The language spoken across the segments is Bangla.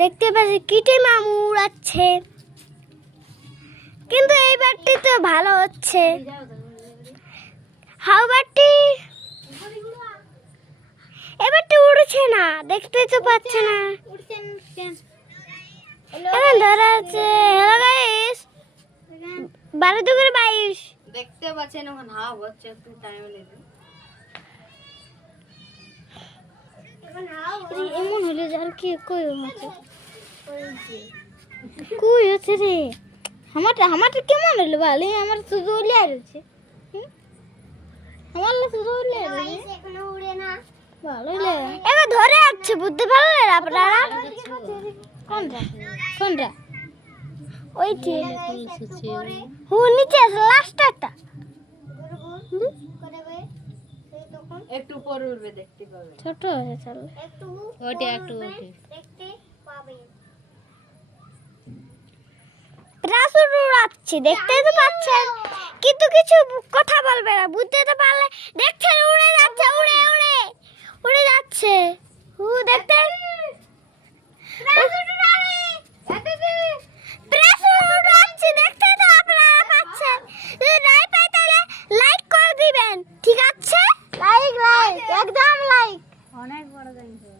দেখতে পাচ্ছি কিটে মামু উড়াচ্ছে, কিন্তু এইবারটি তো ভালো হচ্ছে। হাওয়াটি এবারটি উড়ছে না, দেখতে তো পাচ্ছে না। এখন ধরা আছে। হ্যালো গাইস, 12-22 দেখতে পাচ্ছেন ওখানে হাওয়া হচ্ছে, একটু টাইম নেবে। এমন হলে যার কি কই হচ্ছে, কই হচ্ছে রে আমারটা কেমন হলো ভালো, আমার শুধু উলিয়া রয়েছে। আমার শুধু উলিয়া রয়েছে, এখনো উড়ে না। ভালো লাগে এবার ধরে আছে, বুঝতে পারলেন আপনারা? কোনটা কোনটা? ওইটি হু নিচে আছে, লাস্টটা একটু পরে উঠবে, দেখতে পাবে। ছোট হয়ে চল একটু ওটা একটু ওঠে, দেখতে পাবে। প্রাসুর উড়াচ্ছে, দেখতে তো পাচ্ছেন, কিন্তু কিছু কথা বলবে না। বুঝতে তো পারলে দেখছেন উড়ে যাচ্ছে, উড়ে উড়ে উড়ে যাচ্ছে। হু দেখতেন প্রাসুর উড়াচ্ছে, দেখতে তো আপনারা পাচ্ছেন। যদি নাই পাই তাহলে লাইক করে দিবেন, ঠিক আছে? লাইক লাইক একদম লাইক। অনেক বড় গাইছে।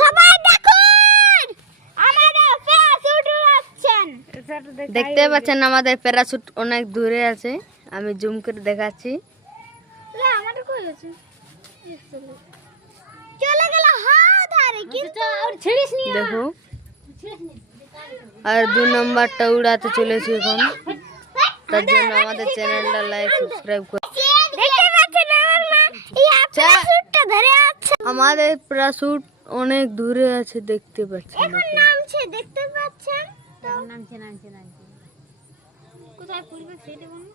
সবাই দেখুন আমাদের প্যারাশুট উড়াচ্ছেন। দেখতে পাচ্ছেন আমাদের প্যারাশুট অনেক দূরে আছে, আমি জুম করে দেখাচ্ছি। আমাদের কই আছে? চলে গেল হাও ধারে, কিন্তু ছিড়িস নি। দেখো, আর 2 নম্বরটা উড়াতে চলেছে এখন। তার জন্য আমাদের চ্যানেলটা লাইক সাবস্ক্রাইব করুন। দেখতে পাচ্ছেন আমার মা এই প্যারাশুটটা ধরে আছে। আমাদের প্যারাশুট অনেক দূরে আছে, দেখতে পাচ্ছেন। এখন নামছে, দেখতে পাচ্ছেন তো? নামছে কোথায় পড়বে সেটা বলুন।